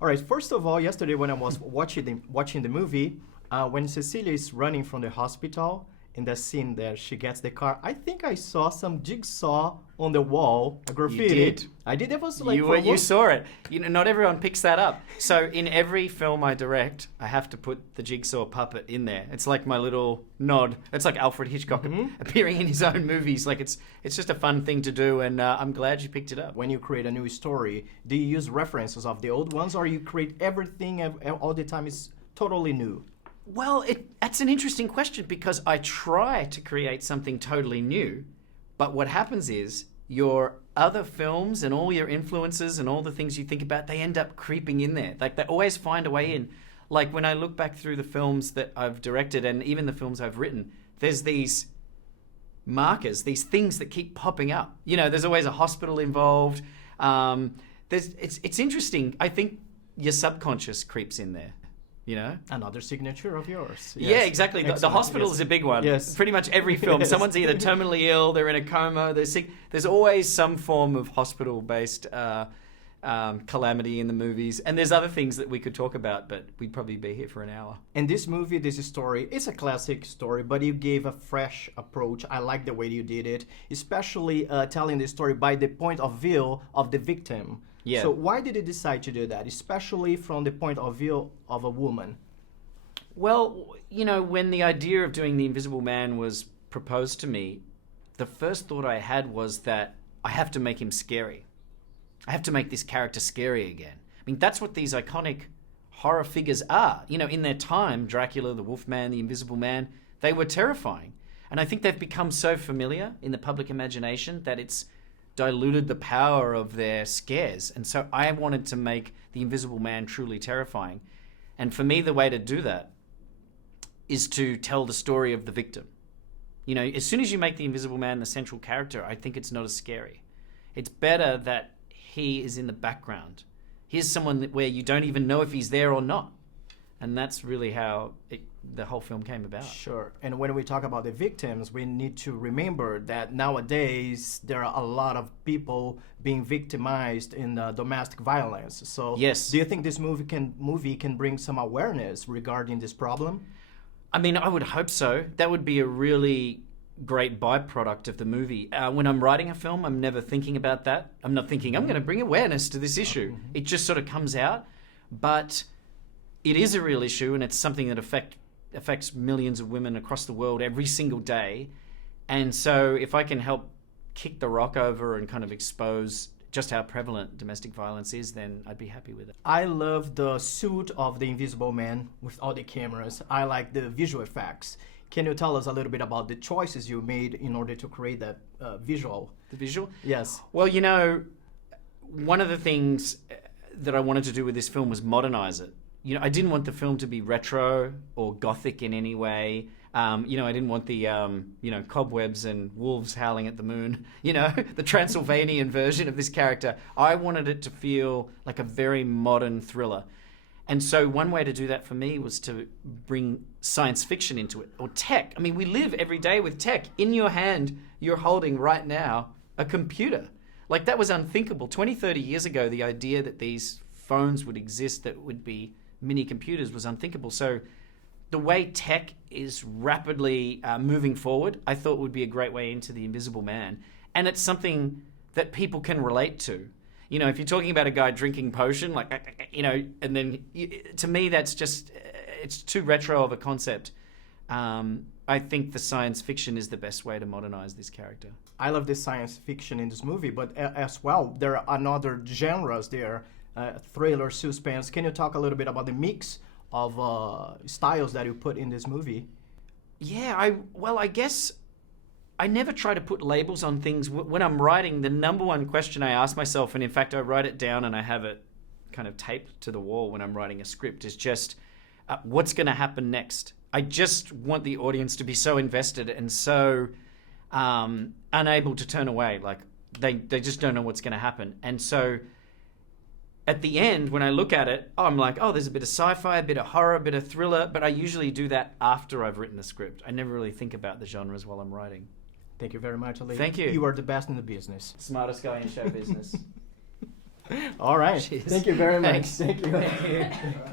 All right. First of all, yesterday when I was watching the movie, when Cecilia is running from the hospital in the scene there, she gets the car. I think I saw some jigsaw on the wall, a graffiti. You did. I did. It was like You saw it. You know, not everyone picks that up. So in every film I direct, I have to put the Jigsaw puppet in there. It's like my little nod. It's like Alfred Hitchcock appearing in his own movies. Like it's just a fun thing to do, and I'm glad you picked it up. When you create a new story, do you use references of the old ones, or you create everything all the time is totally new? Well, that's an interesting question because I try to create something totally new, but what happens is your other films and all your influences and all the things you think about, they end up creeping in there. Like they always find a way in. Like when I look back through the films that I've directed and even the films I've written, there's these markers, these things that keep popping up. You know, there's always a hospital involved. It's interesting. I think your subconscious creeps in there. You know? Another signature of yours. Yes. Yeah, exactly. The hospital is a big one. Yes. Pretty much every film, Yes. someone's either terminally ill, they're in a coma, they're sick. There's always some form of hospital-based calamity in the movies. And there's other things that we could talk about, but we'd probably be here for an hour. In this movie, this story, it's a classic story, but you gave a fresh approach. I like the way you did it, especially telling the story by the point of view of the victim. Yeah. So why did you decide to do that, especially from the point of view of a woman? Well, you know, when the idea of doing The Invisible Man was proposed to me, the first thought I had was that I have to make him scary. I have to make this character scary again. I mean, that's what these iconic horror figures are. You know, in their time, Dracula, the Wolfman, the Invisible Man, they were terrifying. And I think they've become so familiar in the public imagination that it's diluted the power of their scares. And so I wanted to make the Invisible Man truly terrifying. And for me, the way to do that is to tell the story of the victim. You know, as soon as you make the Invisible Man the central character, I think it's not as scary. It's better that he is in the background. Here's someone where you don't even know if he's there or not. And that's really how the whole film came about. Sure. And when we talk about the victims, we need to remember that nowadays there are a lot of people being victimized in domestic violence. So yes. Do you think this movie can bring some awareness regarding this problem? I mean, I would hope so. That would be a really great byproduct of the movie. When I'm writing a film, I'm never thinking about that. I'm not thinking, I'm going to bring awareness to this issue. Mm-hmm. It just sort of comes out. But it is a real issue, and it's something that affects millions of women across the world every single day. And so if I can help kick the rock over and kind of expose just how prevalent domestic violence is, then I'd be happy with it. I love the suit of the Invisible Man with all the cameras. I like the visual effects. Can you tell us a little bit about the choices you made in order to create that visual? The visual? Yes. Well, you know, one of the things that I wanted to do with this film was modernize it. You know, I didn't want the film to be retro or gothic in any way. You know, I didn't want the, you know, cobwebs and wolves howling at the moon, you know, the Transylvanian version of this character. I wanted it to feel like a very modern thriller. And so one way to do that for me was to bring science fiction into it, or tech. I mean, we live every day with tech. In your hand, you're holding right now a computer. Like, that was unthinkable. 20, 30 years ago, the idea that these phones would exist that would be mini computers was unthinkable. So the way tech is rapidly moving forward, I thought would be a great way into The Invisible Man. And it's something that people can relate to. You know, if you're talking about a guy drinking potion, like, you know, and then to me, that's just, it's too retro of a concept. I think the science fiction is the best way to modernize this character. I love the science fiction in this movie, but as well, there are another genres there, thriller, suspense. Can you talk a little bit about the mix of styles that you put in this movie? Yeah, I guess I never try to put labels on things. When I'm writing, the number one question I ask myself, and in fact I write it down and I have it kind of taped to the wall when I'm writing a script, is just what's going to happen next. I just want the audience to be so invested and so unable to turn away. Like they just don't know what's going to happen. And so at the end, when I look at it, I'm like, oh, there's a bit of sci-fi, a bit of horror, a bit of thriller, but I usually do that after I've written the script. I never really think about the genres while I'm writing. Thank you very much, Leigh. Thank you. You are the best in the business. Smartest guy in show business. All right. Cheers. Thank you very much. Thanks. Thank you.